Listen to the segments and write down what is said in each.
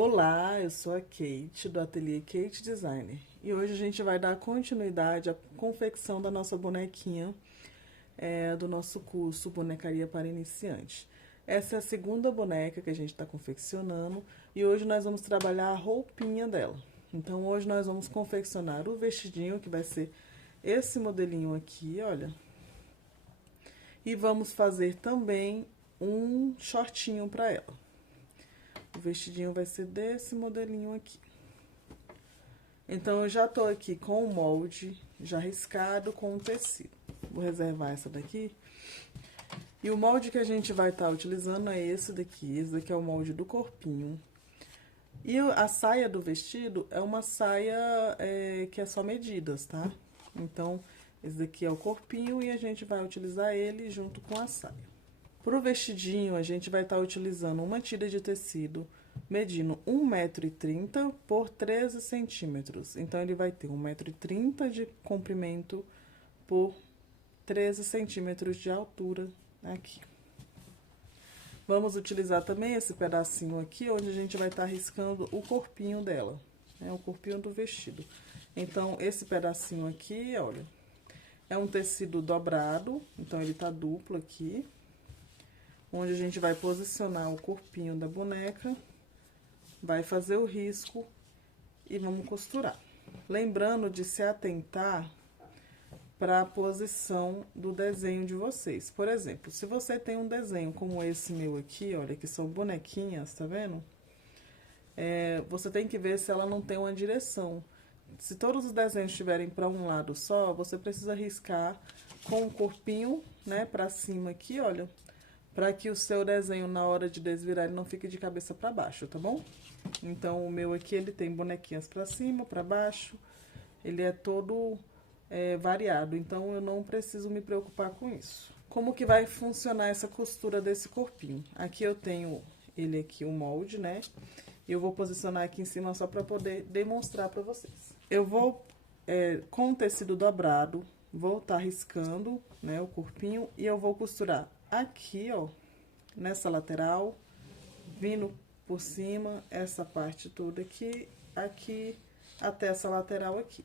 Olá, eu sou a Kate, do ateliê Kate Designer. E hoje a gente vai dar continuidade à confecção da nossa bonequinha do nosso curso Bonecaria para Iniciante. Essa é a segunda boneca que a gente está confeccionando e hoje nós vamos trabalhar a roupinha dela. Então hoje nós vamos confeccionar o vestidinho, que vai ser esse modelinho aqui, olha. E vamos fazer também um shortinho para ela. O vestidinho vai ser desse modelinho aqui. Então, eu já tô aqui com o molde, já riscado com o tecido. Vou reservar essa daqui. E o molde que a gente vai estar utilizando é esse daqui. Esse daqui é o molde do corpinho. E a saia do vestido é uma saia que é só medidas, tá? Então, esse daqui é o corpinho e a gente vai utilizar ele junto com a saia. Pro vestidinho, a gente vai estar utilizando uma tira de tecido medindo 1,30 m por 13 centímetros. Então, ele vai ter 1,30 m de comprimento por 13 centímetros de altura aqui. Vamos utilizar também esse pedacinho aqui, onde a gente vai estar riscando o corpinho dela, né? O corpinho do vestido. Então, esse pedacinho aqui, olha, é um tecido dobrado, então ele tá duplo aqui, onde a gente vai posicionar o corpinho da boneca, vai fazer o risco e vamos costurar. Lembrando de se atentar para a posição do desenho de vocês. Por exemplo, se você tem um desenho como esse meu aqui, olha, que são bonequinhas, tá vendo? Você tem que ver se ela não tem uma direção. Se todos os desenhos estiverem para um lado só, você precisa riscar com o corpinho, né, para cima aqui, olha, para que o seu desenho, na hora de desvirar, ele não fique de cabeça para baixo, tá bom? Então, o meu aqui, ele tem bonequinhas para cima, para baixo, ele é todo variado, então eu não preciso me preocupar com isso. Como que vai funcionar essa costura desse corpinho? Aqui eu tenho ele aqui, o molde, né? E eu vou posicionar aqui em cima só para poder demonstrar para vocês. Eu vou, com o tecido dobrado, vou estar riscando, né, o corpinho, e eu vou costurar aqui, ó, nessa lateral, vindo por cima, essa parte toda aqui, até essa lateral aqui.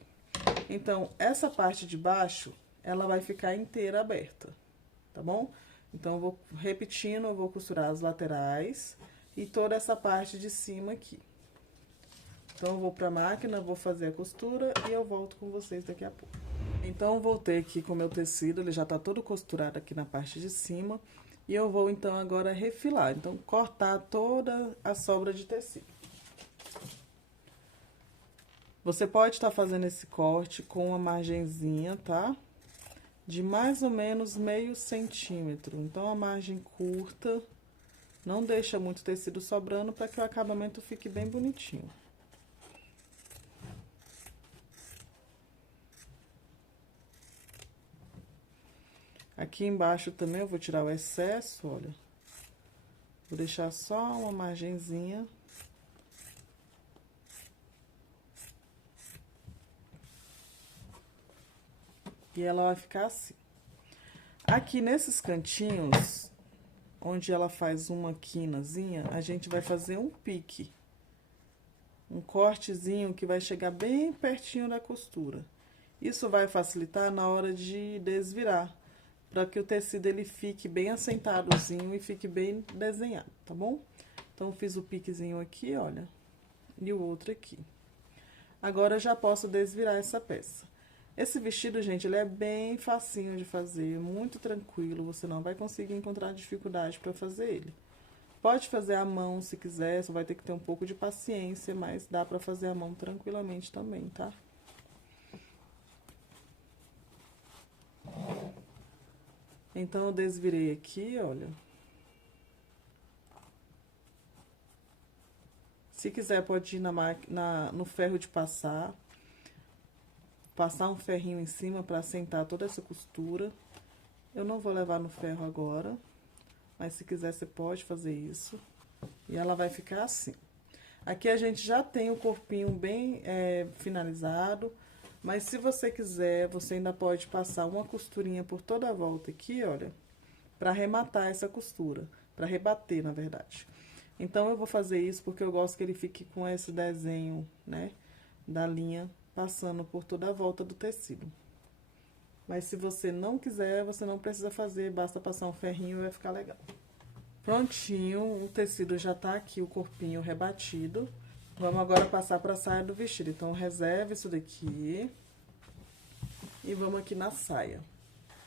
Então, essa parte de baixo, ela vai ficar inteira aberta, tá bom? Então, eu vou repetindo, eu vou costurar as laterais e toda essa parte de cima aqui. Então, eu vou pra máquina, vou fazer a costura e eu volto com vocês daqui a pouco. Então, eu voltei aqui com o meu tecido, ele já tá todo costurado aqui na parte de cima. E eu vou, então, agora refilar. Então, cortar toda a sobra de tecido. Você pode estar fazendo esse corte com uma margenzinha, tá? De mais ou menos meio centímetro. Então, a margem curta, não deixa muito tecido sobrando para que o acabamento fique bem bonitinho. Aqui embaixo também eu vou tirar o excesso, olha. Vou deixar só uma margenzinha. E ela vai ficar assim. Aqui nesses cantinhos, onde ela faz uma quinazinha, a gente vai fazer um pique. Um cortezinho que vai chegar bem pertinho da costura. Isso vai facilitar na hora de desvirar, para que o tecido ele fique bem assentadozinho e fique bem desenhado, tá bom? Então, fiz o piquezinho aqui, olha, e o outro aqui. Agora, eu já posso desvirar essa peça. Esse vestido, gente, ele é bem facinho de fazer, muito tranquilo, você não vai conseguir encontrar dificuldade para fazer ele. Pode fazer à mão se quiser, só vai ter que ter um pouco de paciência, mas dá pra fazer à mão tranquilamente também, tá? Então, eu desvirei aqui, olha. Se quiser, pode ir no ferro de passar um ferrinho em cima pra assentar toda essa costura. Eu não vou levar no ferro agora, mas se quiser, você pode fazer isso. E ela vai ficar assim. Aqui a gente já tem o corpinho bem finalizado, mas se você quiser, você ainda pode passar uma costurinha por toda a volta aqui, olha, pra arrematar essa costura, pra rebater, na verdade. Então, eu vou fazer isso porque eu gosto que ele fique com esse desenho, né, da linha passando por toda a volta do tecido. Mas se você não quiser, você não precisa fazer, basta passar um ferrinho e vai ficar legal. Prontinho, o tecido já tá aqui, o corpinho rebatido. Vamos agora passar pra saia do vestido. Então, reserva isso daqui. E vamos aqui na saia.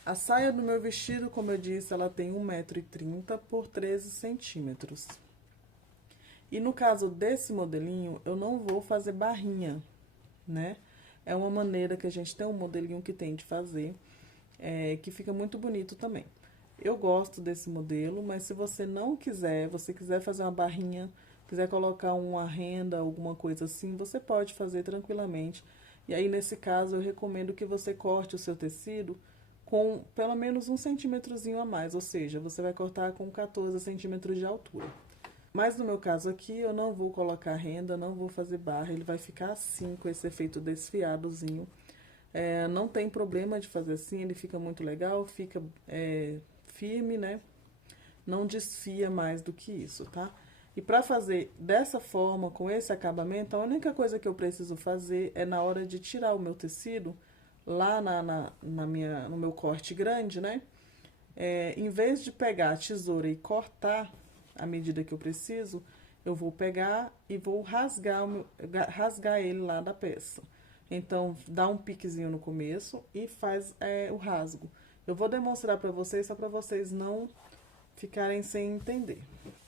A saia do meu vestido, como eu disse, ela tem 1,30 m por 13 centímetros. E no caso desse modelinho, eu não vou fazer barrinha, né? É uma maneira que a gente tem um modelinho que tem de fazer, que fica muito bonito também. Eu gosto desse modelo, mas se você não quiser, você quiser fazer uma barrinha, quiser colocar uma renda, alguma coisa assim, você pode fazer tranquilamente. E aí, nesse caso, eu recomendo que você corte o seu tecido com pelo menos 1 centímetrozinho a mais, ou seja, você vai cortar com 14 centímetros de altura. Mas no meu caso aqui, eu não vou colocar renda, não vou fazer barra, ele vai ficar assim, com esse efeito desfiadozinho. Não tem problema de fazer assim, ele fica muito legal, fica firme, né? Não desfia mais do que isso, tá? E pra fazer dessa forma, com esse acabamento, a única coisa que eu preciso fazer é na hora de tirar o meu tecido, lá no meu corte grande, né? Em vez de pegar a tesoura e cortar a medida que eu preciso, eu vou pegar e vou rasgar ele lá da peça. Então, dá um piquezinho no começo e faz o rasgo. Eu vou demonstrar pra vocês, só pra vocês não ficarem sem entender.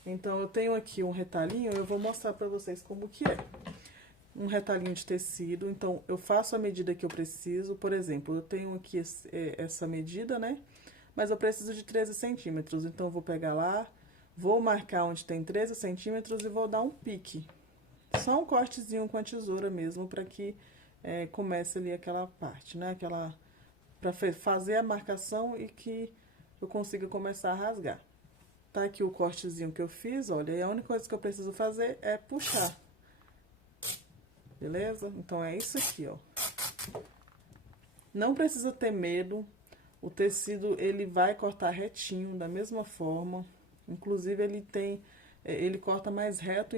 Então, eu tenho aqui um retalhinho, eu vou mostrar pra vocês como que é. Um retalhinho de tecido, então, eu faço a medida que eu preciso. Por exemplo, eu tenho aqui essa medida, né? Mas eu preciso de 13 centímetros, então, eu vou pegar lá, vou marcar onde tem 13 centímetros e vou dar um pique. Só um cortezinho com a tesoura mesmo, pra que comece ali aquela parte, né? Pra fazer a marcação e que eu consiga começar a rasgar. Tá aqui o cortezinho que eu fiz, olha, e a única coisa que eu preciso fazer é puxar. Beleza? Então, é isso aqui, ó. Não precisa ter medo, o tecido, ele vai cortar retinho, da mesma forma. Inclusive, ele corta mais reto,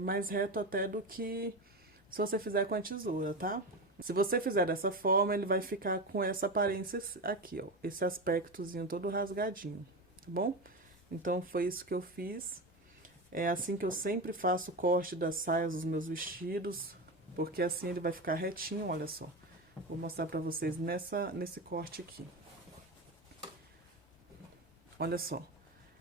mais reto até do que se você fizer com a tesoura, tá? Se você fizer dessa forma, ele vai ficar com essa aparência aqui, ó. Esse aspectozinho todo rasgadinho, tá bom? Então, foi isso que eu fiz. É assim que eu sempre faço o corte das saias dos meus vestidos, porque assim ele vai ficar retinho, olha só. Vou mostrar pra vocês nesse corte aqui. Olha só.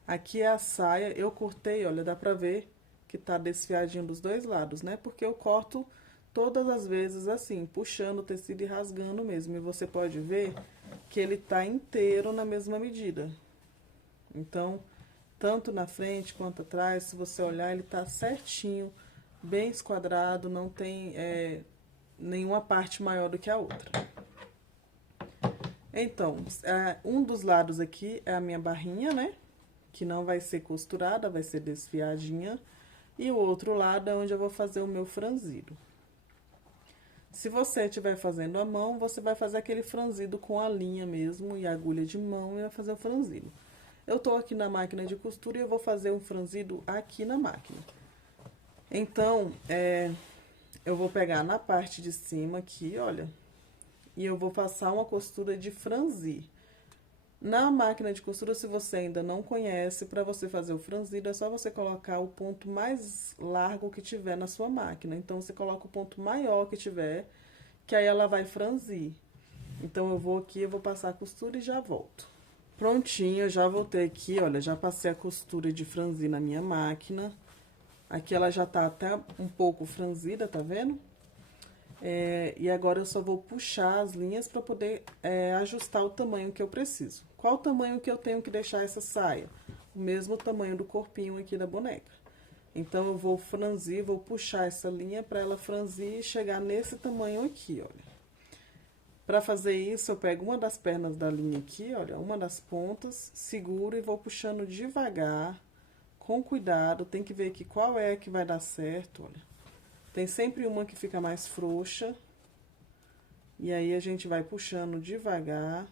Aqui é a saia, eu cortei, olha, dá pra ver que tá desfiadinho dos dois lados, né? Porque eu corto todas as vezes assim, puxando o tecido e rasgando mesmo. E você pode ver que ele tá inteiro na mesma medida. Então, tanto na frente quanto atrás, se você olhar, ele tá certinho, bem esquadrado, não tem nenhuma parte maior do que a outra. Então, um dos lados aqui é a minha barrinha, né? Que não vai ser costurada, vai ser desfiadinha. E o outro lado é onde eu vou fazer o meu franzido. Se você estiver fazendo à mão, você vai fazer aquele franzido com a linha mesmo e a agulha de mão e vai fazer o franzido. Eu tô aqui na máquina de costura e eu vou fazer um franzido aqui na máquina. Então, eu vou pegar na parte de cima aqui, olha, e eu vou passar uma costura de franzir. Na máquina de costura, se você ainda não conhece, para você fazer o franzido, é só você colocar o ponto mais largo que tiver na sua máquina. Então, você coloca o ponto maior que tiver, que aí ela vai franzir. Então, eu vou aqui, eu vou passar a costura e já volto. Prontinho, eu já voltei aqui, olha, já passei a costura de franzir na minha máquina. Aqui ela já tá até um pouco franzida, tá vendo? E agora eu só vou puxar as linhas para poder ajustar o tamanho que eu preciso. Qual o tamanho que eu tenho que deixar essa saia? O mesmo tamanho do corpinho aqui da boneca. Então, eu vou franzir, vou puxar essa linha para ela franzir e chegar nesse tamanho aqui, olha. Para fazer isso, eu pego uma das pernas da linha aqui, olha, uma das pontas, seguro e vou puxando devagar, com cuidado. Tem que ver aqui qual é que vai dar certo, olha. Tem sempre uma que fica mais frouxa. E aí, a gente vai puxando devagar.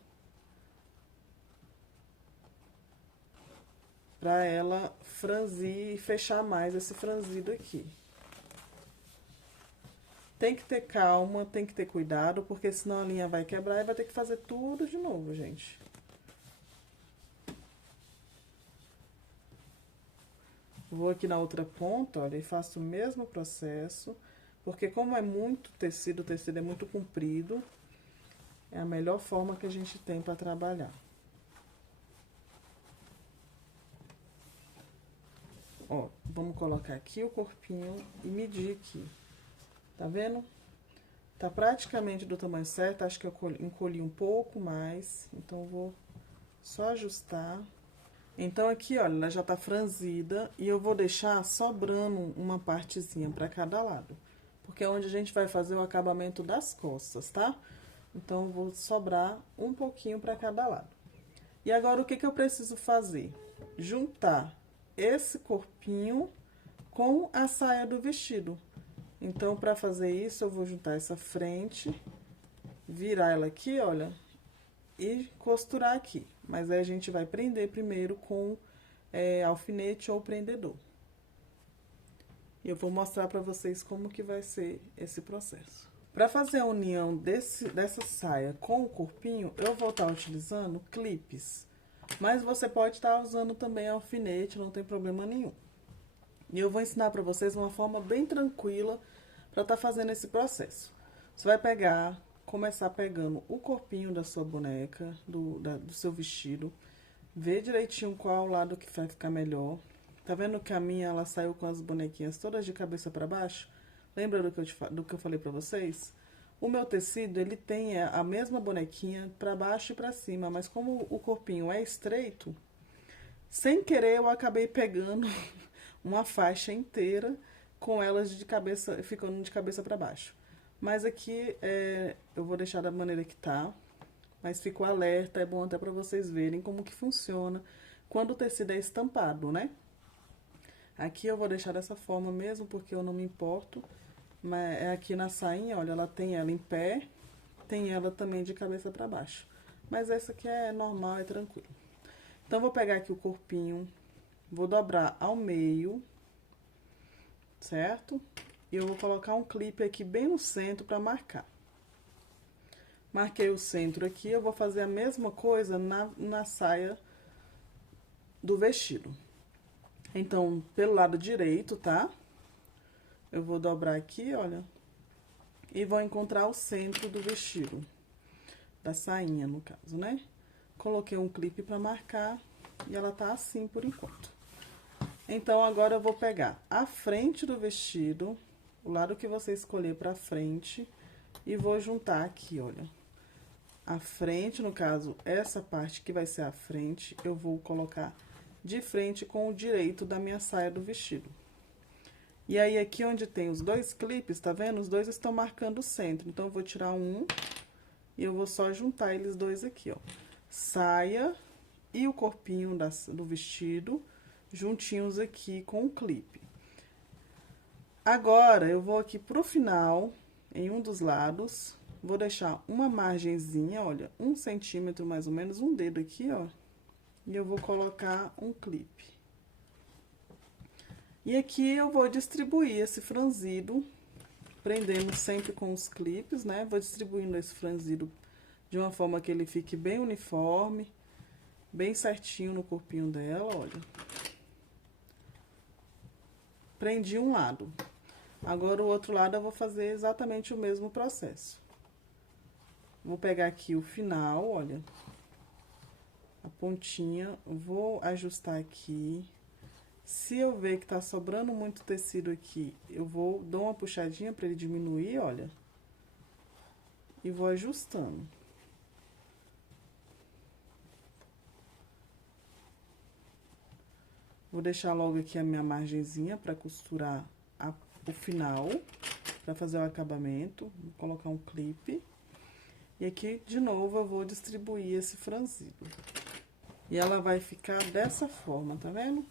pra ela franzir e fechar mais esse franzido aqui. Tem que ter calma, tem que ter cuidado, porque senão a linha vai quebrar e vai ter que fazer tudo de novo, gente. Vou aqui na outra ponta, olha, e faço o mesmo processo, porque como é muito tecido, o tecido é muito comprido, é a melhor forma que a gente tem para trabalhar. Ó, vamos colocar aqui o corpinho e medir aqui. Tá vendo? Tá praticamente do tamanho certo, acho que eu encolhi um pouco mais, então vou só ajustar. Então, aqui, olha, ela já tá franzida e eu vou deixar sobrando uma partezinha pra cada lado. Porque é onde a gente vai fazer o acabamento das costas, tá? Então, eu vou sobrar um pouquinho pra cada lado. E agora, o que que eu preciso fazer? Juntar esse corpinho com a saia do vestido. Então, pra fazer isso, eu vou juntar essa frente, virar ela aqui, olha, e costurar aqui. Mas aí a gente vai prender primeiro com alfinete ou prendedor. E eu vou mostrar pra vocês como que vai ser esse processo. Pra fazer a união dessa saia com o corpinho, eu vou estar utilizando clipes. Mas você pode estar usando também alfinete, não tem problema nenhum. E eu vou ensinar pra vocês uma forma bem tranquila pra estar fazendo esse processo. Você vai pegar, começar pegando o corpinho da sua boneca, do seu vestido, ver direitinho qual lado que vai ficar melhor. Tá vendo que a minha, ela saiu com as bonequinhas todas de cabeça pra baixo? Lembra do que eu falei pra vocês? O meu tecido, ele tem a mesma bonequinha pra baixo e pra cima, mas como o corpinho é estreito, sem querer eu acabei pegando uma faixa inteira com elas de cabeça, ficando de cabeça pra baixo. Mas aqui eu vou deixar da maneira que tá, mas ficou alerta, é bom até pra vocês verem como que funciona quando o tecido é estampado, né? Aqui eu vou deixar dessa forma mesmo, porque eu não me importo, mas é aqui na sainha, olha, ela tem ela em pé, tem ela também de cabeça pra baixo. Mas essa aqui é normal, é tranquilo. Então, vou pegar aqui o corpinho, vou dobrar ao meio, certo? E eu vou colocar um clipe aqui bem no centro pra marcar. Marquei o centro aqui, eu vou fazer a mesma coisa na saia do vestido. Então, pelo lado direito, tá? Eu vou dobrar aqui, olha, e vou encontrar o centro do vestido, da sainha, no caso, né? Coloquei um clipe pra marcar e ela tá assim por enquanto. Então, agora eu vou pegar a frente do vestido, o lado que você escolher pra frente, e vou juntar aqui, olha. A frente, no caso, essa parte que vai ser a frente, eu vou colocar de frente com o direito da minha saia do vestido. E aí, aqui onde tem os dois clipes, tá vendo? Os dois estão marcando o centro. Então, eu vou tirar um e eu vou só juntar eles dois aqui, ó. Saia e o corpinho do vestido juntinhos aqui com o clipe. Agora, eu vou aqui pro final, em um dos lados, vou deixar uma margenzinha, olha, 1 centímetro mais ou menos, um dedo aqui, ó. E eu vou colocar um clipe. E aqui eu vou distribuir esse franzido, prendendo sempre com os clipes, né? Vou distribuindo esse franzido de uma forma que ele fique bem uniforme, bem certinho no corpinho dela, olha. Prendi um lado. Agora, o outro lado eu vou fazer exatamente o mesmo processo. Vou pegar aqui o final, olha, a pontinha, vou ajustar aqui. Se eu ver que tá sobrando muito tecido aqui, eu vou dar uma puxadinha pra ele diminuir, olha. E vou ajustando. Vou deixar logo aqui a minha margenzinha pra costurar o final, pra fazer o acabamento. Vou colocar um clipe. E aqui, de novo, eu vou distribuir esse franzido. E ela vai ficar dessa forma, tá vendo?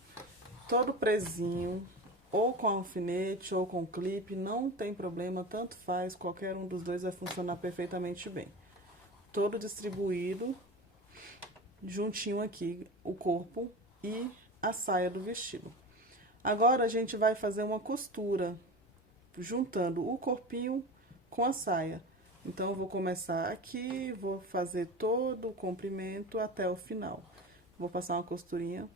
Todo presinho, ou com alfinete, ou com clipe, não tem problema, tanto faz, qualquer um dos dois vai funcionar perfeitamente bem. Todo distribuído, juntinho aqui, o corpo e a saia do vestido. Agora, a gente vai fazer uma costura, juntando o corpinho com a saia. Então, eu vou começar aqui, vou fazer todo o comprimento até o final. Vou passar uma costurinha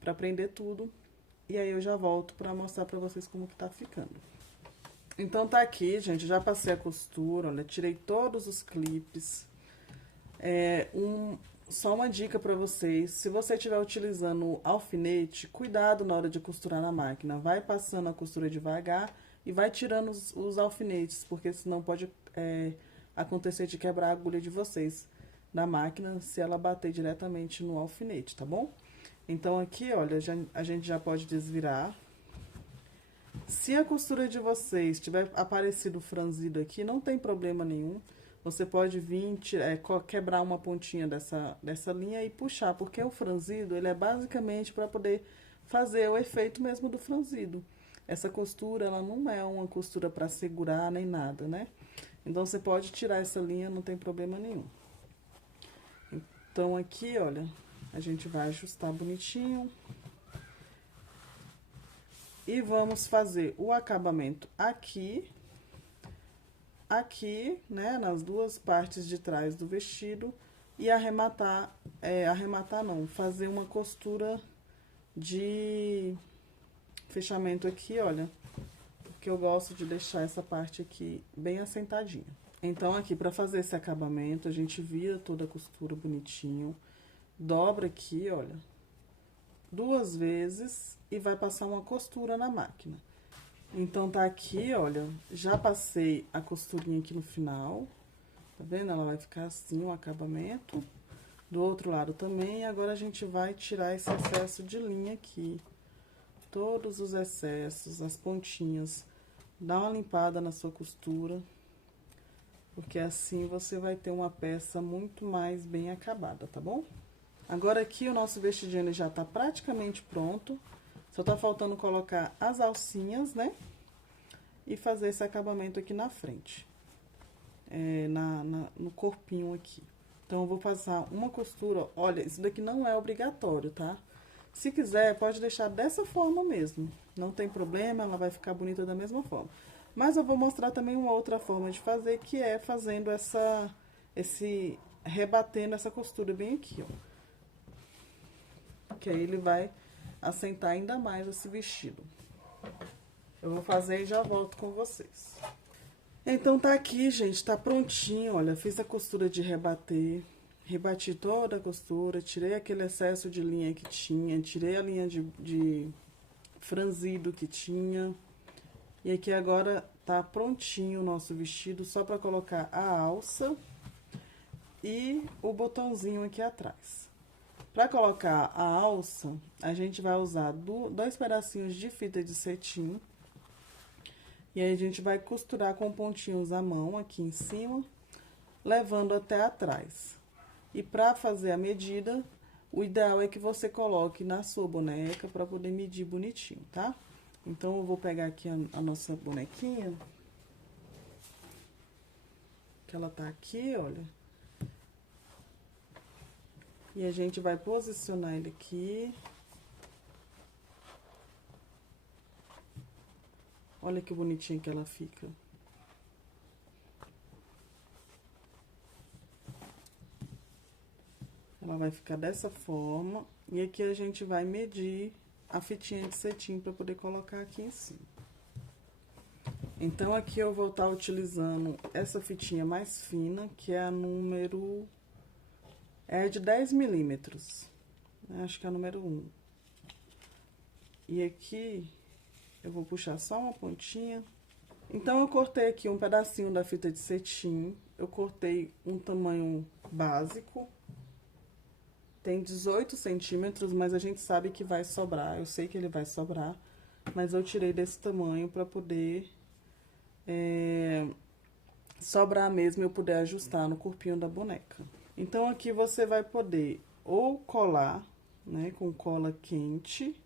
pra prender tudo, e aí eu já volto pra mostrar pra vocês como que tá ficando. Então, tá aqui, gente, já passei a costura, olha, tirei todos os clipes. Só uma dica pra vocês, se você estiver utilizando alfinete, cuidado na hora de costurar na máquina. Vai passando a costura devagar e vai tirando os alfinetes, porque senão pode acontecer de quebrar a agulha de vocês da máquina se ela bater diretamente no alfinete, tá bom? Então, aqui, olha, a gente já pode desvirar. Se a costura de vocês tiver aparecido franzido aqui, não tem problema nenhum. Você pode vir, quebrar uma pontinha dessa linha e puxar, porque o franzido, ele é basicamente para poder fazer o efeito mesmo do franzido. Essa costura, ela não é uma costura para segurar nem nada, né? Então, você pode tirar essa linha, não tem problema nenhum. Então, aqui, olha, a gente vai ajustar bonitinho. E vamos fazer o acabamento aqui, né, nas duas partes de trás do vestido. E arrematar, fazer uma costura de fechamento aqui, olha. Porque eu gosto de deixar essa parte aqui bem assentadinha. Então, aqui, pra fazer esse acabamento, a gente vira toda a costura bonitinho. Dobra aqui, olha, 2 vezes e vai passar uma costura na máquina. Então, tá aqui, olha, já passei a costurinha aqui no final, tá vendo? Ela vai ficar assim, o acabamento. Do outro lado também, agora a gente vai tirar esse excesso de linha aqui. Todos os excessos, as pontinhas. Dá uma limpada na sua costura, porque assim você vai ter uma peça muito mais bem acabada, tá bom? Agora aqui o nosso vestidinho ele já tá praticamente pronto. Só tá faltando colocar as alcinhas, né? E fazer esse acabamento aqui na frente. No corpinho aqui. Então, eu vou passar uma costura. Olha, isso daqui não é obrigatório, tá? Se quiser, pode deixar dessa forma mesmo. Não tem problema, ela vai ficar bonita da mesma forma. Mas eu vou mostrar também uma outra forma de fazer, que é fazendo rebatendo essa costura bem aqui, ó. Que aí ele vai assentar ainda mais esse vestido. Eu vou fazer e já volto com vocês. Então, tá aqui, gente, tá prontinho, olha, fiz a costura de rebater, rebati toda a costura, tirei aquele excesso de linha que tinha, tirei a linha de franzido que tinha. E aqui agora tá prontinho o nosso vestido, só pra colocar a alça e o botãozinho aqui atrás. Pra colocar a alça, a gente vai usar 2 pedacinhos de fita de cetim. E aí, a gente vai costurar com pontinhos à mão aqui em cima, levando até atrás. E pra fazer a medida, o ideal é que você coloque na sua boneca pra poder medir bonitinho, tá? Então, eu vou pegar aqui a nossa bonequinha. Que ela tá aqui, olha. E a gente vai posicionar ele aqui. Olha que bonitinha que ela fica. Ela vai ficar dessa forma. E aqui a gente vai medir a fitinha de cetim para poder colocar aqui em cima. Então, aqui eu vou estar utilizando essa fitinha mais fina, que é a número... É de 10 milímetros. Acho que é a número 1. E aqui... eu vou puxar só uma pontinha. Então, eu cortei aqui um pedacinho da fita de cetim. Eu cortei um tamanho básico. Tem 18 centímetros, mas a gente sabe que vai sobrar. Eu sei que ele vai sobrar. Mas eu tirei desse tamanho pra poder sobrar mesmo e eu poder ajustar no corpinho da boneca. Então, aqui você vai poder ou colar, né, com cola quente...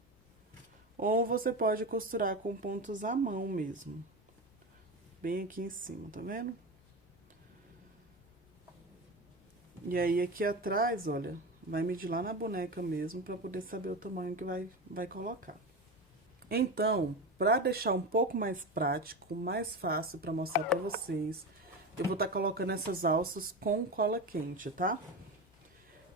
ou você pode costurar com pontos à mão mesmo. Bem aqui em cima, tá vendo? E aí, aqui atrás, olha, Vai medir lá na boneca mesmo, pra poder saber o tamanho que vai colocar. Então, pra deixar um pouco mais prático, mais fácil pra mostrar pra vocês, eu vou estar colocando essas alças com cola quente, tá?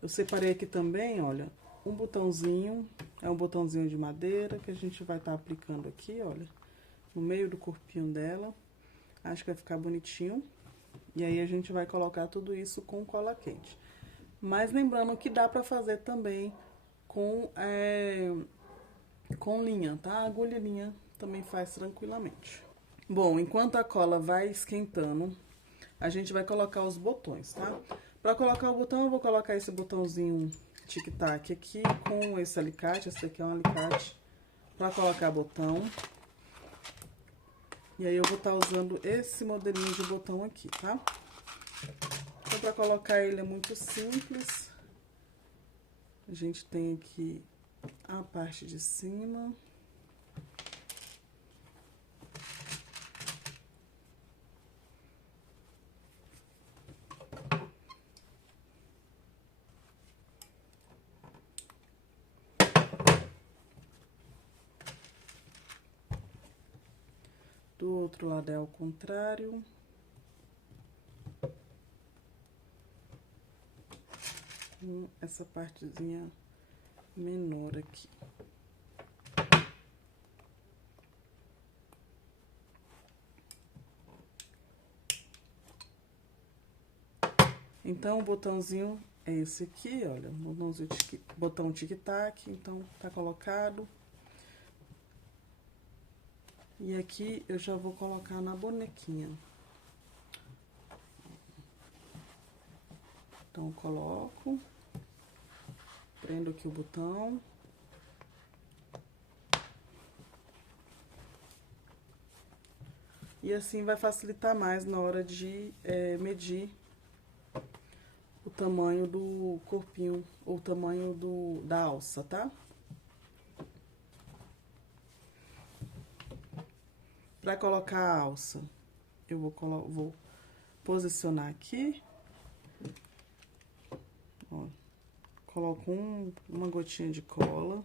Eu separei aqui também, olha, um botãozinho, é um botãozinho de madeira que a gente vai estar aplicando aqui, olha, no meio do corpinho dela. Acho que vai ficar bonitinho. E aí, a gente vai colocar tudo isso com cola quente. Mas lembrando que dá pra fazer também com linha, tá? Agulha e linha também faz tranquilamente. Bom, enquanto a cola vai esquentando, a gente vai colocar os botões, tá? Pra colocar o botão, eu vou colocar esse botãozinho tic-tac aqui com esse alicate. Esse daqui é um alicate pra colocar botão. E aí, eu vou estar usando esse modelinho de botão aqui, tá? Então, pra colocar ele é muito simples. A gente tem aqui a parte de cima. Do outro lado é ao contrário. Essa partezinha menor aqui. Então, o botãozinho é esse aqui, olha, botão tic-tac, então tá colocado. E aqui eu já vou colocar na bonequinha. Então, eu coloco, prendo aqui o botão. E assim vai facilitar mais na hora de medir o tamanho do corpinho, ou o tamanho da alça, tá? Pra colocar a alça, eu vou posicionar aqui. Ó, coloco uma gotinha de cola.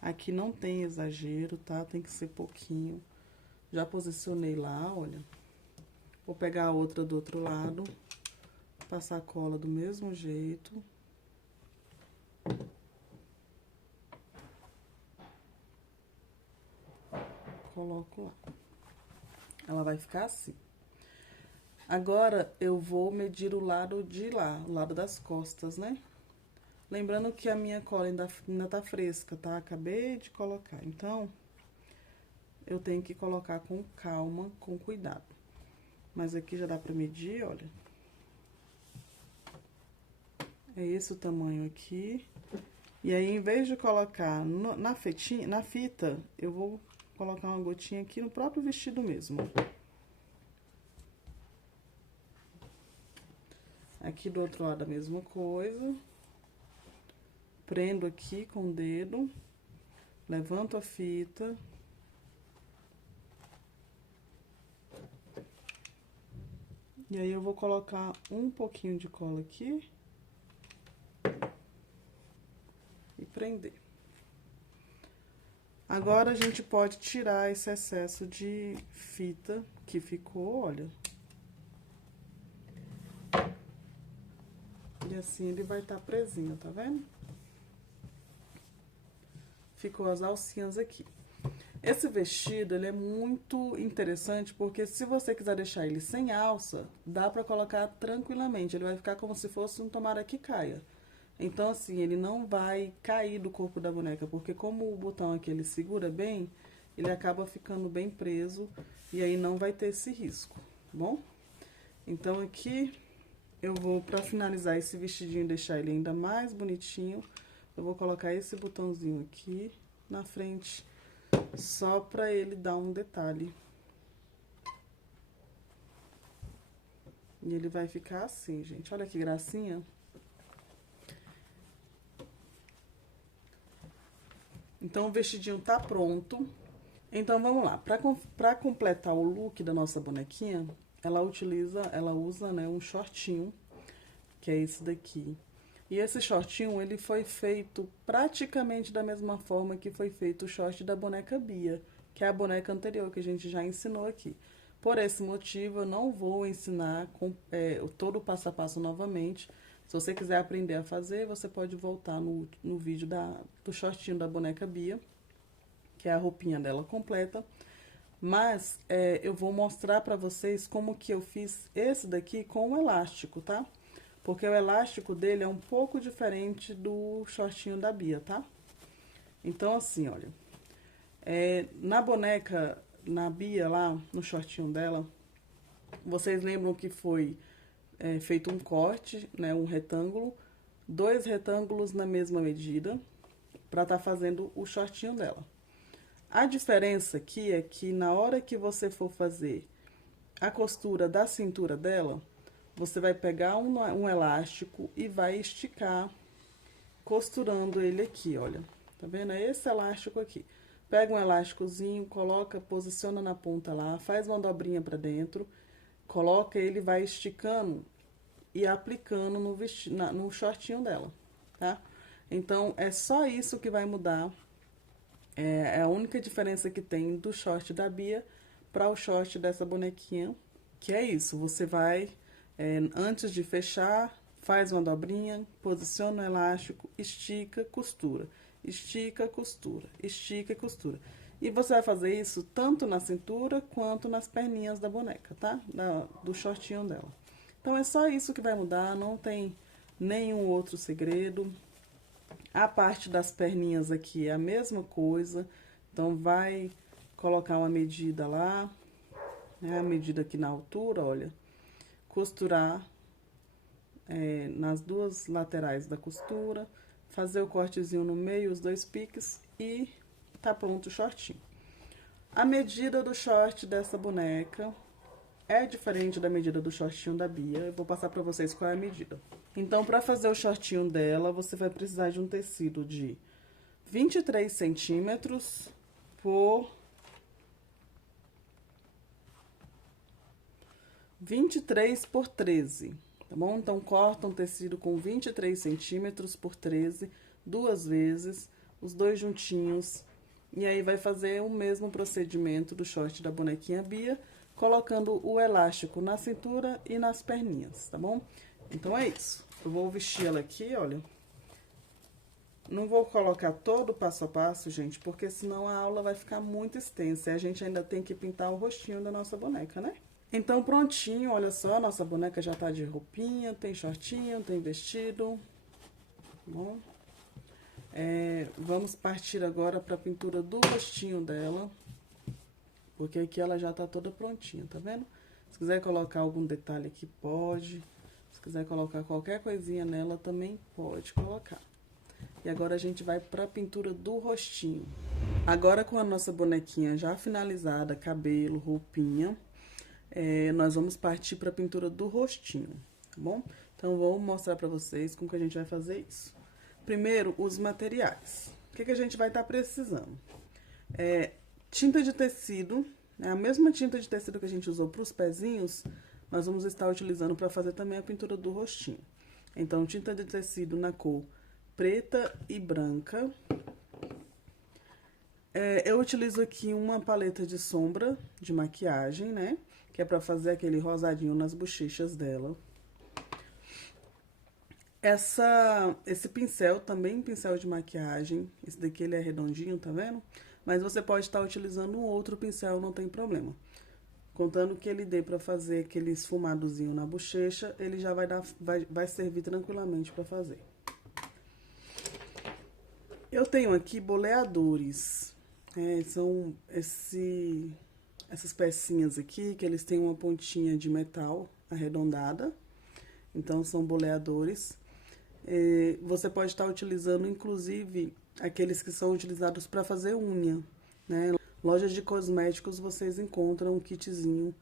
Aqui não tem exagero, tá? Tem que ser pouquinho. Já posicionei lá, olha. Vou pegar a outra do outro lado, passar a cola do mesmo jeito. Coloco lá. Ela vai ficar assim. Agora, eu vou medir o lado de lá, o lado das costas, né? Lembrando que a minha cola ainda tá fresca, tá? Acabei de colocar. Então, eu tenho que colocar com calma, com cuidado. Mas aqui já dá pra medir, olha. É esse o tamanho aqui. E aí, em vez de colocar na fita, eu vou colocar uma gotinha aqui no próprio vestido mesmo. Aqui do outro lado a mesma coisa. Prendo aqui com o dedo. Levanto a fita. E aí, eu vou colocar um pouquinho de cola aqui. E prender. Agora, a gente pode tirar esse excesso de fita que ficou, olha. E assim, ele vai estar presinho, tá vendo? Ficou as alcinhas aqui. Esse vestido, ele é muito interessante, porque se você quiser deixar ele sem alça, dá pra colocar tranquilamente. Ele vai ficar como se fosse um tomara que caia. Então, assim, ele não vai cair do corpo da boneca, porque como o botão aqui, ele segura bem, ele acaba ficando bem preso, e aí não vai ter esse risco, tá bom? Então, aqui, eu vou, pra finalizar esse vestidinho e deixar ele ainda mais bonitinho, eu vou colocar esse botãozinho aqui na frente, só pra ele dar um detalhe. E ele vai ficar assim, gente. Olha que gracinha. Então, o vestidinho tá pronto. Então, vamos lá. Pra completar o look da nossa bonequinha, ela usa, né, um shortinho. que é esse daqui. E esse shortinho, ele foi feito praticamente da mesma forma que foi feito o short da boneca Bia, que é a boneca anterior que a gente já ensinou aqui. Por esse motivo, eu não vou ensinar todo o passo a passo novamente. Se você quiser aprender a fazer, você pode voltar no vídeo do shortinho da boneca Bia, que é a roupinha dela completa. Mas eu vou mostrar pra vocês como que eu fiz esse daqui com o elástico, tá? Porque o elástico dele é um pouco diferente do shortinho da Bia, tá? Então, assim, olha. Na boneca, na Bia lá, no shortinho dela, vocês lembram que foi feito um corte, né? Um retângulo, 2 retângulos na mesma medida, pra tá fazendo o shortinho dela. A diferença aqui é que na hora que você for fazer a costura da cintura dela, você vai pegar um elástico e vai esticar, costurando ele aqui, olha. Tá vendo? É esse elástico aqui. Pega um elásticozinho, coloca, posiciona na ponta lá, faz uma dobrinha pra dentro, coloca ele, vai esticando e aplicando no shortinho dela, tá? Então, é só isso que vai mudar. É a única diferença que tem do short da Bia para o short dessa bonequinha, que é isso. Você vai, antes de fechar, faz uma dobrinha, posiciona o elástico, estica, costura. Estica, costura, estica e costura. E você vai fazer isso tanto na cintura quanto nas perninhas da boneca, tá? Do shortinho dela. Então, é só isso que vai mudar, não tem nenhum outro segredo. A parte das perninhas aqui é a mesma coisa, então vai colocar uma medida lá, né, a medida aqui na altura, olha, costurar nas duas laterais da costura, fazer o cortezinho no meio, os 2 piques e tá pronto o shortinho. A medida do short dessa boneca é diferente da medida do shortinho da Bia, eu vou passar pra vocês qual é a medida. Então, pra fazer o shortinho dela, você vai precisar de um tecido de 23 centímetros por 23 por 13, tá bom? Então, corta um tecido com 23 centímetros por 13, 2 vezes, os 2 juntinhos. E aí, vai fazer o mesmo procedimento do short da bonequinha Bia, colocando o elástico na cintura e nas perninhas, tá bom? Então, é isso. Eu vou vestir ela aqui, olha. Não vou colocar todo o passo a passo, gente, porque senão a aula vai ficar muito extensa. E a gente ainda tem que pintar o rostinho da nossa boneca, né? Então, prontinho, olha só, nossa boneca já tá de roupinha, tem shortinho, tem vestido. Tá bom? Vamos partir agora pra pintura do rostinho dela. Porque aqui ela já tá toda prontinha, tá vendo? Se quiser colocar algum detalhe aqui, pode. Se quiser colocar qualquer coisinha nela, também pode colocar. E agora a gente vai pra pintura do rostinho. Agora, com a nossa bonequinha já finalizada, cabelo, roupinha, nós vamos partir pra pintura do rostinho, tá bom? Então, vou mostrar pra vocês como que a gente vai fazer isso. Primeiro, os materiais. O que a gente vai estar precisando? Tinta de tecido, a mesma tinta de tecido que a gente usou pros pezinhos, nós vamos estar utilizando para fazer também a pintura do rostinho. Então, tinta de tecido na cor preta e branca. Eu utilizo aqui uma paleta de sombra de maquiagem, né? Que é para fazer aquele rosadinho nas bochechas dela. Esse pincel, também pincel de maquiagem. Esse daqui ele é redondinho, tá vendo? Mas você pode estar utilizando um outro pincel, não tem problema. Contando que ele dê pra fazer aquele esfumadozinho na bochecha, ele já vai servir tranquilamente pra fazer. Eu tenho aqui boleadores. São essas pecinhas aqui, que eles têm uma pontinha de metal arredondada. Então, são boleadores. Você pode estar utilizando, inclusive, aqueles que são utilizados para fazer unha, né? Lojas de cosméticos, vocês encontram um kitzinho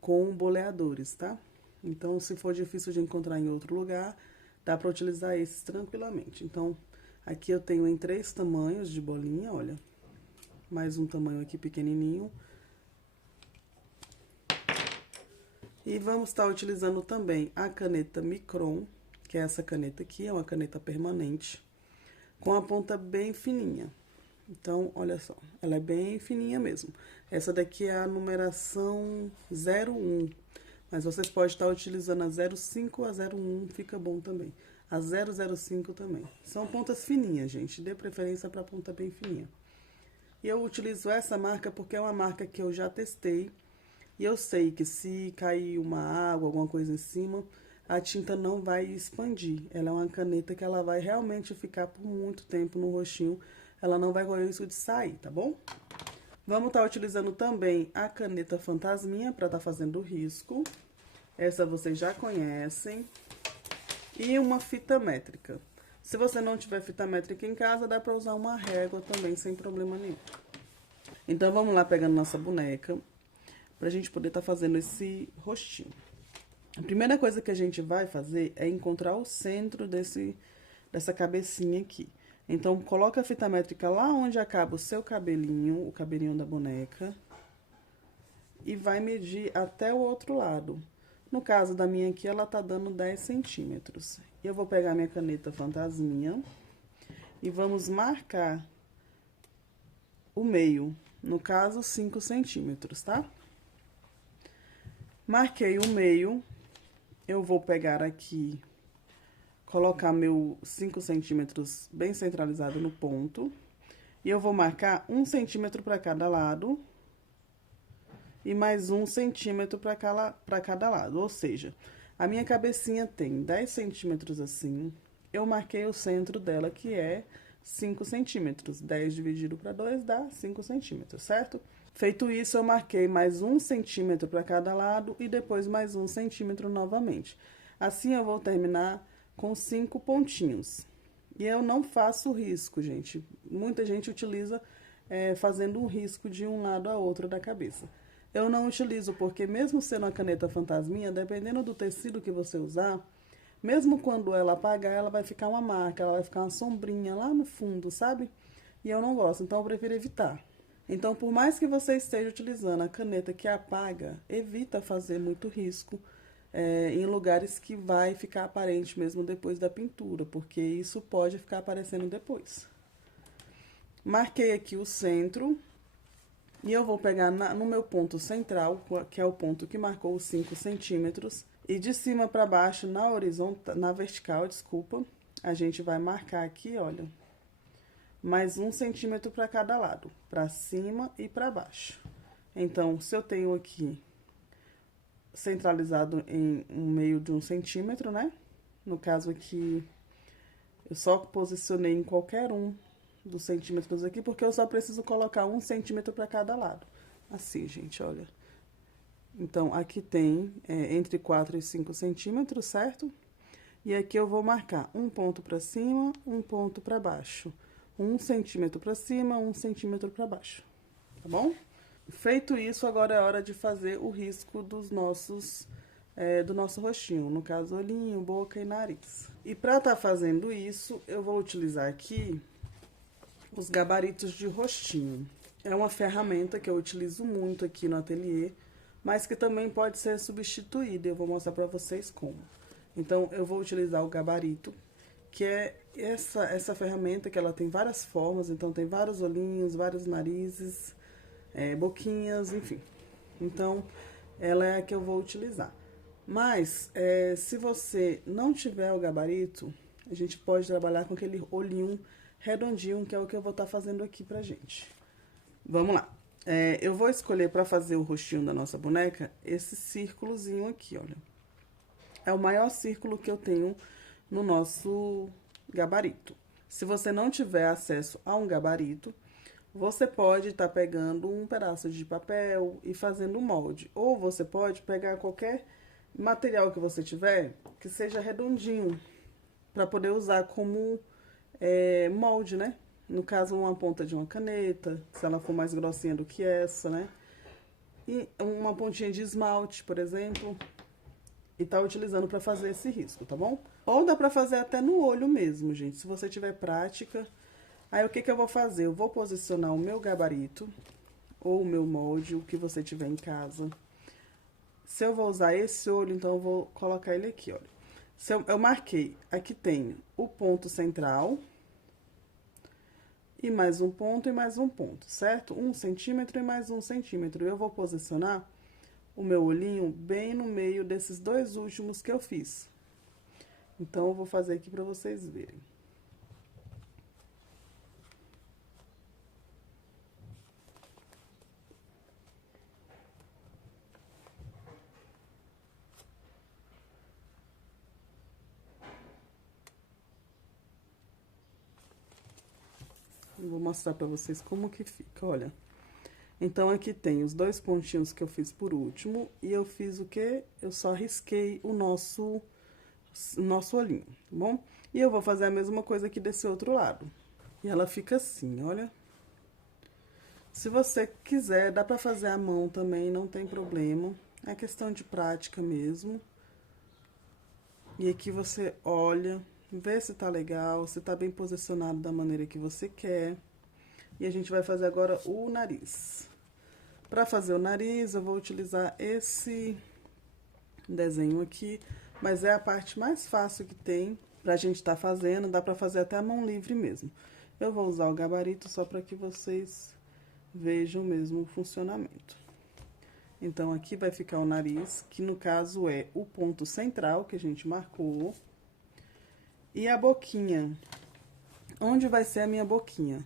com boleadores, tá? Então, se for difícil de encontrar em outro lugar, dá para utilizar esses tranquilamente. Então, aqui eu tenho em 3 tamanhos de bolinha, olha. Mais um tamanho aqui pequenininho. E vamos estar utilizando também a caneta Micron, que que é essa caneta aqui, é uma caneta permanente, com a ponta bem fininha. Então, olha só, ela é bem fininha mesmo. Essa daqui é a numeração 01, mas vocês podem estar utilizando a 05 ou a 01, fica bom também. A 005 também. São pontas fininhas, gente, dê preferência para ponta bem fininha. E eu utilizo essa marca porque é uma marca que eu já testei. E eu sei que se cair uma água, alguma coisa em cima, a tinta não vai expandir. Ela é uma caneta que ela vai realmente ficar por muito tempo no rostinho. Ela não vai correr o risco de sair, tá bom? Vamos estar utilizando também a caneta fantasminha para estar fazendo o risco. Essa vocês já conhecem. E uma fita métrica. Se você não tiver fita métrica em casa, dá para usar uma régua também, sem problema nenhum. Então, vamos lá pegando nossa boneca, pra gente poder estar fazendo esse rostinho. A primeira coisa que a gente vai fazer é encontrar o centro dessa cabecinha aqui. Então, coloca a fita métrica lá onde acaba o seu cabelinho, o cabelinho da boneca, e vai medir até o outro lado. No caso da minha aqui, ela tá dando 10 centímetros. Eu vou pegar minha caneta fantasminha e vamos marcar o meio, no caso, 5 centímetros, tá? Marquei o meio, eu vou pegar aqui, colocar meu 5 centímetros bem centralizado no ponto. E eu vou marcar 1 centímetro para cada lado e mais 1 centímetro para cada lado. Ou seja, a minha cabecinha tem 10 centímetros assim, eu marquei o centro dela, que é 5 centímetros. 10 dividido para 2 dá 5 centímetros, certo? Feito isso, eu marquei mais 1 centímetro para cada lado e depois mais 1 centímetro novamente. Assim, eu vou terminar com 5 pontinhos. E eu não faço risco, gente. Muita gente utiliza fazendo um risco de um lado a outro da cabeça. Eu não utilizo porque mesmo sendo uma caneta fantasminha, dependendo do tecido que você usar, mesmo quando ela apagar, ela vai ficar uma marca, ela vai ficar uma sombrinha lá no fundo, sabe? E eu não gosto, então eu prefiro evitar. Então, por mais que você esteja utilizando a caneta que apaga, evita fazer muito risco em lugares que vai ficar aparente mesmo depois da pintura, porque isso pode ficar aparecendo depois. Marquei aqui o centro e eu vou pegar no meu ponto central, que é o ponto que marcou os 5 centímetros, e de cima para baixo, na vertical, desculpa, a gente vai marcar aqui, olha, mais 1 centímetro para cada lado, para cima e para baixo. Então, se eu tenho aqui centralizado em um meio de 1 centímetro, né? No caso aqui, eu só posicionei em qualquer um dos centímetros aqui, porque eu só preciso colocar 1 centímetro para cada lado. Assim, gente, olha. Então, aqui tem entre 4 e 5 centímetros, certo? E aqui eu vou marcar um ponto para cima, um ponto para baixo. 1 centímetro para cima, 1 centímetro para baixo, tá bom? Feito isso, agora é hora de fazer o risco do nosso rostinho, no caso, olhinho, boca e nariz. E para estar fazendo isso, eu vou utilizar aqui os gabaritos de rostinho. É uma ferramenta que eu utilizo muito aqui no ateliê, mas que também pode ser substituída, eu vou mostrar para vocês como. Então, eu vou utilizar o gabarito, que é essa ferramenta que ela tem várias formas, então tem vários olhinhos, vários narizes, boquinhas, enfim. Então, ela é a que eu vou utilizar. Mas, se você não tiver o gabarito, a gente pode trabalhar com aquele olhinho redondinho, que é o que eu vou estar fazendo aqui pra gente. Vamos lá. Eu vou escolher pra fazer o rostinho da nossa boneca, esse círculozinho aqui, olha. É o maior círculo que eu tenho no nosso gabarito. Se você não tiver acesso a um gabarito, você pode estar pegando um pedaço de papel e fazendo um molde. Ou você pode pegar qualquer material que você tiver, que seja redondinho, para poder usar como molde, né? No caso, uma ponta de uma caneta, se ela for mais grossinha do que essa, né? E uma pontinha de esmalte, por exemplo, e tá utilizando para fazer esse risco, tá bom? Ou dá pra fazer até no olho mesmo, gente, se você tiver prática. Aí, o que que eu vou fazer? Eu vou posicionar o meu gabarito, ou o meu molde, o que você tiver em casa. Se eu vou usar esse olho, então eu vou colocar ele aqui, olha. Eu marquei, aqui tem o ponto central, e mais um ponto e mais um ponto, certo? 1 centímetro e mais 1 centímetro. Eu vou posicionar o meu olhinho bem no meio desses dois últimos que eu fiz. Então, eu vou fazer aqui pra vocês verem. Eu vou mostrar pra vocês como que fica, olha. Então, aqui tem os dois pontinhos que eu fiz por último, e eu fiz o quê? Eu só risquei o nosso olhinho, tá bom? E eu vou fazer a mesma coisa aqui desse outro lado. E ela fica assim, olha. Se você quiser, dá pra fazer à mão também, não tem problema. É questão de prática mesmo. E aqui você olha, vê se tá legal, se tá bem posicionado da maneira que você quer. E a gente vai fazer agora o nariz. Pra fazer o nariz, eu vou utilizar esse desenho aqui, mas é a parte mais fácil que tem pra gente tá fazendo, dá pra fazer até a mão livre mesmo. Eu vou usar o gabarito só pra que vocês vejam mesmo o funcionamento. Então, aqui vai ficar o nariz, que no caso é o ponto central que a gente marcou. E a boquinha. Onde vai ser a minha boquinha?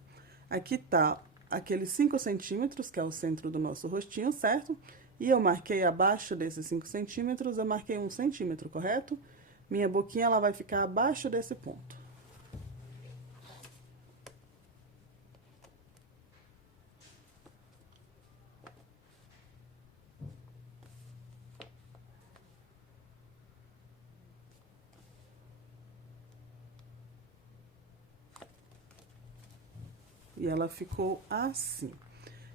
Aqui tá aqueles 5 centímetros, que é o centro do nosso rostinho, certo? E eu marquei abaixo desses 5 centímetros, eu marquei 1 centímetro, correto? Minha boquinha, ela vai ficar abaixo desse ponto. E ela ficou assim.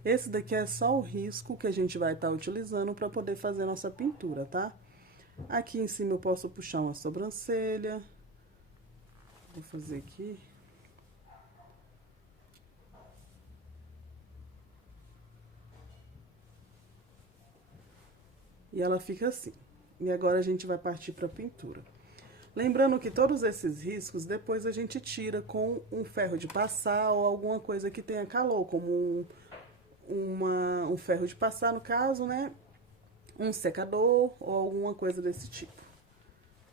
Esse daqui é só o risco que a gente vai estar utilizando para poder fazer a nossa pintura, tá? Aqui em cima eu posso puxar uma sobrancelha. Vou fazer aqui. E ela fica assim. E agora a gente vai partir para a pintura. Lembrando que todos esses riscos, depois a gente tira com um ferro de passar ou alguma coisa que tenha calor, como um ferro de passar, no caso, né? Um secador ou alguma coisa desse tipo.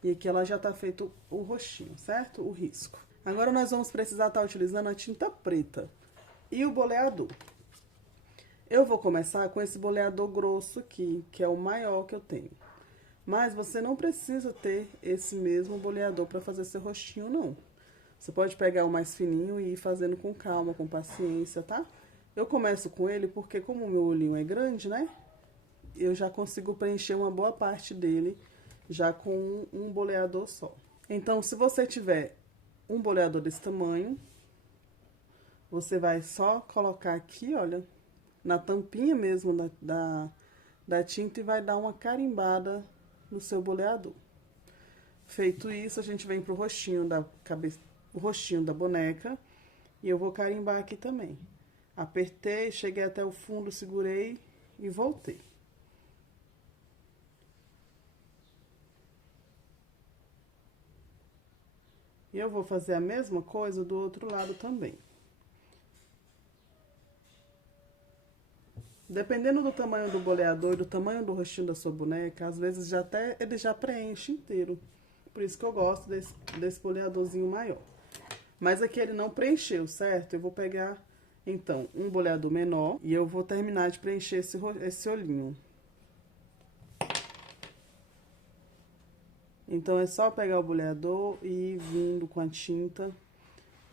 E aqui ela já tá feito o rostinho, certo? O risco. Agora nós vamos precisar estar utilizando a tinta preta e o boleador. Eu vou começar com esse boleador grosso aqui, que é o maior que eu tenho. Mas você não precisa ter esse mesmo boleador para fazer seu rostinho, não. Você pode pegar o mais fininho e ir fazendo com calma, com paciência, tá? Eu começo com ele porque como o meu olhinho é grande, né? Eu já consigo preencher uma boa parte dele já com um boleador só. Então, se você tiver um boleador desse tamanho, você vai só colocar aqui, olha, na tampinha mesmo da tinta e vai dar uma carimbada no seu boleador. Feito isso, a gente vem pro rostinho da cabeça, o rostinho da boneca, e eu vou carimbar aqui também. Apertei, cheguei até o fundo, segurei e voltei. E eu vou fazer a mesma coisa do outro lado também. Dependendo do tamanho do boleador e do tamanho do rostinho da sua boneca, às vezes ele já preenche inteiro. Por isso que eu gosto desse boleadorzinho maior. Mas aqui ele não preencheu, certo? Eu vou pegar, então, um boleador menor e eu vou terminar de preencher esse olhinho. Então, é só pegar o boleador e ir vindo com a tinta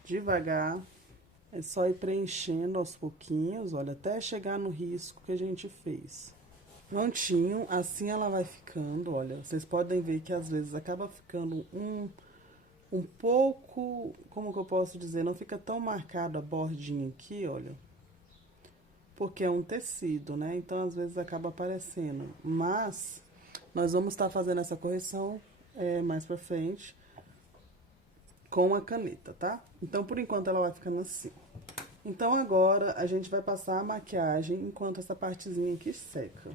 devagar. É só ir preenchendo aos pouquinhos, olha, até chegar no risco que a gente fez. Prontinho, assim ela vai ficando, olha. Vocês podem ver que às vezes acaba ficando um pouco, como que eu posso dizer, não fica tão marcado a bordinha aqui, olha. Porque é um tecido, né? Então, às vezes acaba aparecendo. Mas, nós vamos estar fazendo essa correção mais pra frente com a caneta, tá? Então, por enquanto, ela vai ficando assim. Então, agora, a gente vai passar a maquiagem enquanto essa partezinha aqui seca.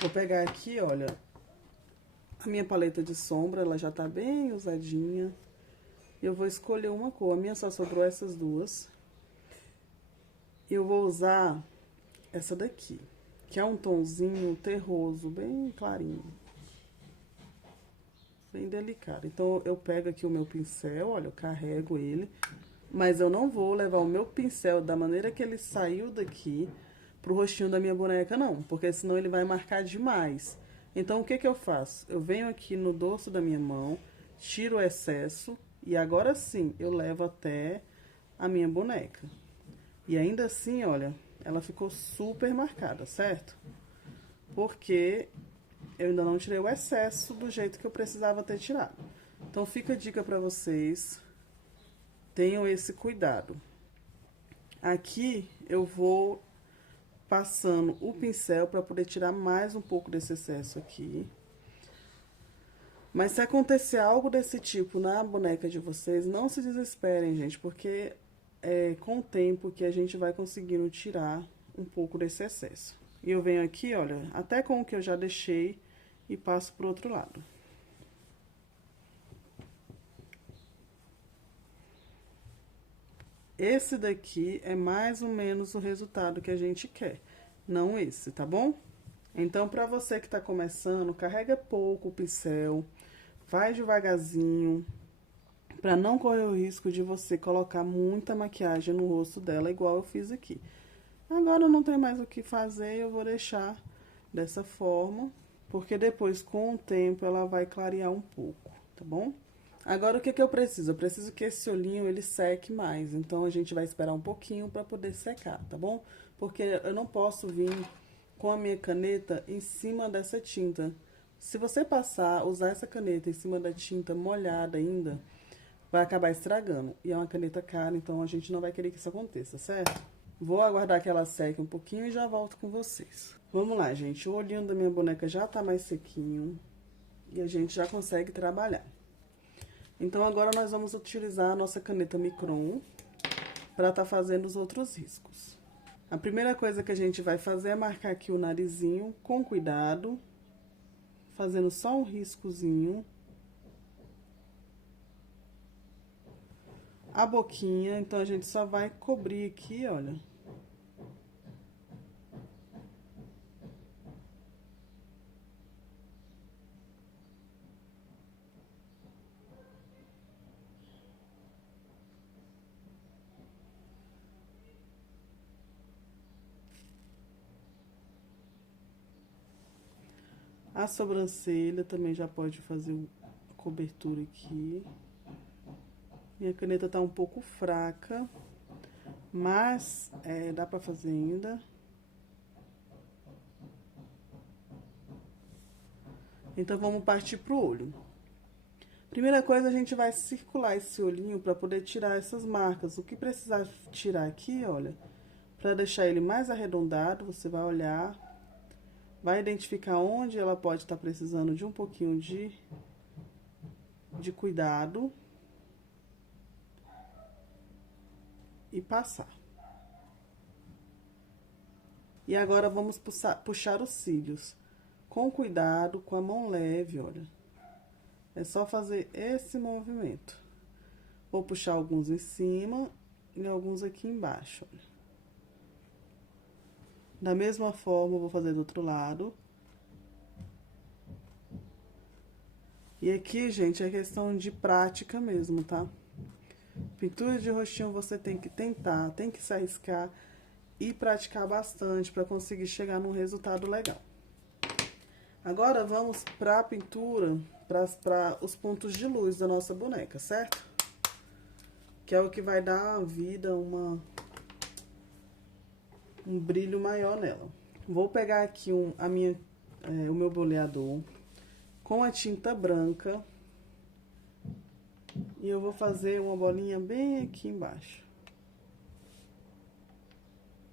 Vou pegar aqui, olha, A minha paleta de sombra, ela já tá bem usadinha. Eu vou escolher uma cor. A minha só sobrou essas duas. Eu vou usar essa daqui, que é um tonzinho terroso, bem clarinho. Bem delicado. Então, eu pego aqui o meu pincel, olha, eu carrego ele. Mas eu não vou levar o meu pincel da maneira que ele saiu daqui pro rostinho da minha boneca, não. Porque senão ele vai marcar demais. Então, o que que eu faço? Eu venho aqui no dorso da minha mão, tiro o excesso e agora sim eu levo até a minha boneca. E ainda assim, olha, ela ficou super marcada, certo? Porque eu ainda não tirei o excesso do jeito que eu precisava ter tirado. Então, fica a dica pra vocês, tenham esse cuidado. Aqui eu vou passando o pincel para poder tirar mais um pouco desse excesso aqui. Mas se acontecer algo desse tipo na boneca de vocês, não se desesperem, gente, porque é com o tempo que a gente vai conseguindo tirar um pouco desse excesso. E eu venho aqui, olha, até com o que eu já deixei e passo pro outro lado. Esse daqui é mais ou menos o resultado que a gente quer, não esse, tá bom? Então, pra você que tá começando, carrega pouco o pincel, vai devagarzinho, pra não correr o risco de você colocar muita maquiagem no rosto dela, igual eu fiz aqui. Agora não tem mais o que fazer, eu vou deixar dessa forma, porque depois, com o tempo, ela vai clarear um pouco, tá bom? Agora, o que que eu preciso? Eu preciso que esse olhinho, ele seque mais. Então, a gente vai esperar um pouquinho pra poder secar, tá bom? Porque eu não posso vir com a minha caneta em cima dessa tinta. Se você usar essa caneta em cima da tinta molhada ainda, vai acabar estragando. E é uma caneta cara, então a gente não vai querer que isso aconteça, certo? Vou aguardar que ela seque um pouquinho e já volto com vocês. Vamos lá, gente. O olhinho da minha boneca já tá mais sequinho e a gente já consegue trabalhar. Então, agora nós vamos utilizar a nossa caneta Micron para tá fazendo os outros riscos. A primeira coisa que a gente vai fazer é marcar aqui o narizinho com cuidado, fazendo só um riscozinho. A boquinha, então, a gente só vai cobrir aqui, olha. A sobrancelha também já pode fazer a cobertura aqui. Minha caneta tá um pouco fraca, mas dá pra fazer ainda. Então, vamos partir pro olho. Primeira coisa, a gente vai circular esse olhinho pra poder tirar essas marcas. O que precisar tirar aqui, olha, pra deixar ele mais arredondado, você vai olhar, vai identificar onde ela pode estar precisando de um pouquinho de cuidado. E passar. E agora, vamos puxar os cílios. Com cuidado, com a mão leve, olha. É só fazer esse movimento. Vou puxar alguns em cima e alguns aqui embaixo, olha. Da mesma forma, eu vou fazer do outro lado. E aqui, gente, é questão de prática mesmo, tá? Pintura de rostinho você tem que tentar, tem que se arriscar e praticar bastante para conseguir chegar num resultado legal. Agora, vamos pra pintura, para os pontos de luz da nossa boneca, certo? Que é o que vai dar a vida, um brilho maior nela. Vou pegar aqui o meu boleador com a tinta branca e eu vou fazer uma bolinha bem aqui embaixo.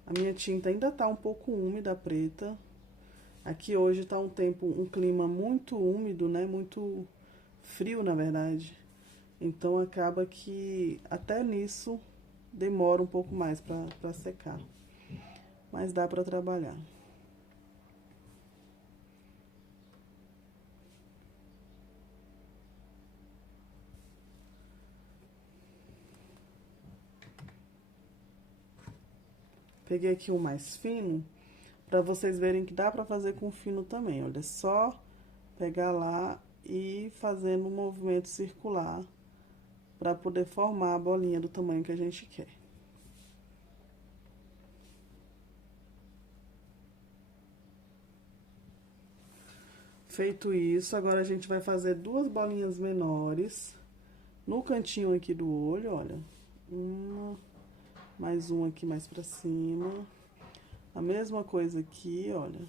A minha tinta ainda tá um pouco úmida, preta. Aqui hoje tá um clima muito úmido, né? Muito frio, na verdade. Então, acaba que até nisso demora um pouco mais pra secar. Mas dá pra trabalhar. Peguei aqui o mais fino, pra vocês verem que dá pra fazer com fino também. Olha, é só pegar lá e ir fazendo um movimento circular pra poder formar a bolinha do tamanho que a gente quer. Feito isso, agora a gente vai fazer duas bolinhas menores no cantinho aqui do olho, olha. Uma, mais uma aqui mais pra cima. A mesma coisa aqui, olha.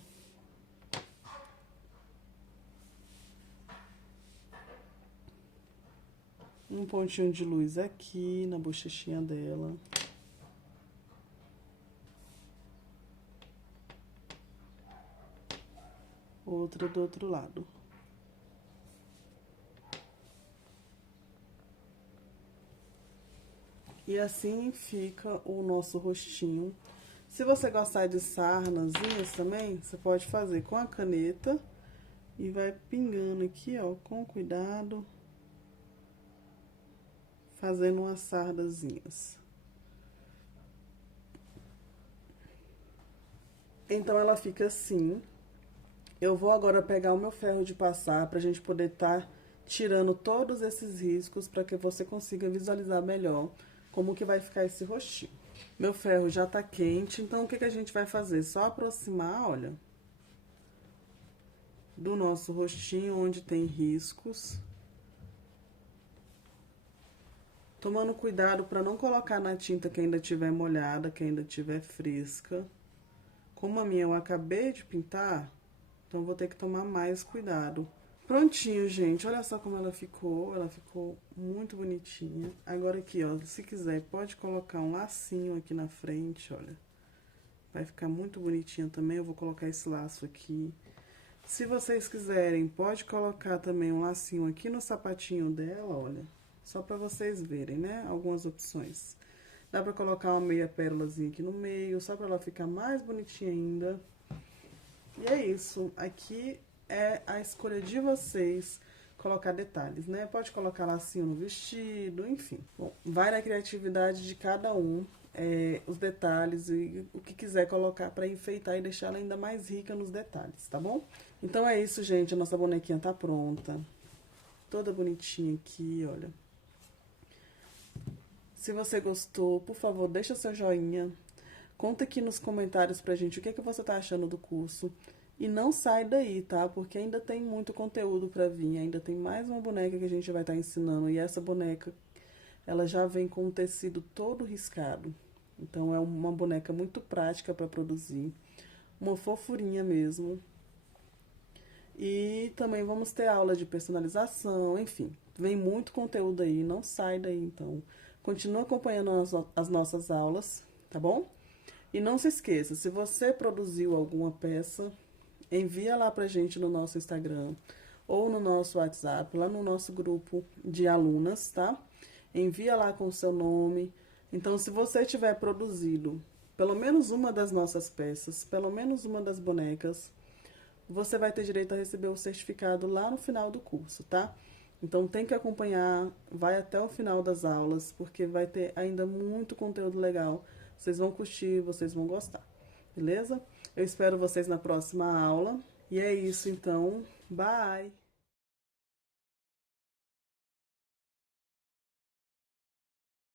Um pontinho de luz aqui na bochechinha dela. Outra do outro lado. E assim fica o nosso rostinho. Se você gostar de sarnazinhas também, você pode fazer com a caneta e vai pingando aqui, ó, com cuidado, fazendo umas sardazinhas. Então, ela fica assim. Eu vou agora pegar o meu ferro de passar pra gente poder tá tirando todos esses riscos para que você consiga visualizar melhor como que vai ficar esse rostinho. Meu ferro já tá quente, então o que que a gente vai fazer? Só aproximar, olha, do nosso rostinho onde tem riscos. Tomando cuidado para não colocar na tinta que ainda estiver molhada, que ainda estiver fresca. Como a minha eu acabei de pintar, então vou ter que tomar mais cuidado. Prontinho, gente. Olha só como ela ficou. Ela ficou muito bonitinha. Agora aqui, ó, se quiser, pode colocar um lacinho aqui na frente, olha. Vai ficar muito bonitinha também. Eu vou colocar esse laço aqui. Se vocês quiserem, pode colocar também um lacinho aqui no sapatinho dela, olha. Só pra vocês verem, né? Algumas opções. Dá pra colocar uma meia pérolazinha aqui no meio, só pra ela ficar mais bonitinha ainda. E é isso. Aqui é a escolha de vocês colocar detalhes, né? Pode colocar lacinho no vestido, enfim. Bom, vai na criatividade de cada um, os detalhes e o que quiser colocar pra enfeitar e deixar ela ainda mais rica nos detalhes, tá bom? Então é isso, gente. A nossa bonequinha tá pronta. Toda bonitinha aqui, olha. Se você gostou, por favor, deixa seu joinha. Conta aqui nos comentários pra gente o que você tá achando do curso. E não sai daí, tá? Porque ainda tem muito conteúdo pra vir. Ainda tem mais uma boneca que a gente vai estar ensinando. E essa boneca, ela já vem com o tecido todo riscado. Então, é uma boneca muito prática pra produzir. Uma fofurinha mesmo. E também vamos ter aula de personalização, enfim. Vem muito conteúdo aí, não sai daí, então. Continua acompanhando as nossas aulas, tá bom? E não se esqueça, se você produziu alguma peça, envia lá pra gente no nosso Instagram ou no nosso WhatsApp, lá no nosso grupo de alunas, tá? Envia lá com o seu nome. Então, se você tiver produzido pelo menos uma das nossas peças, pelo menos uma das bonecas, você vai ter direito a receber o certificado lá no final do curso, tá? Então, tem que acompanhar, vai até o final das aulas, porque vai ter ainda muito conteúdo legal. Vocês vão curtir, vocês vão gostar, beleza? Eu espero vocês na próxima aula. E é isso, então. Bye!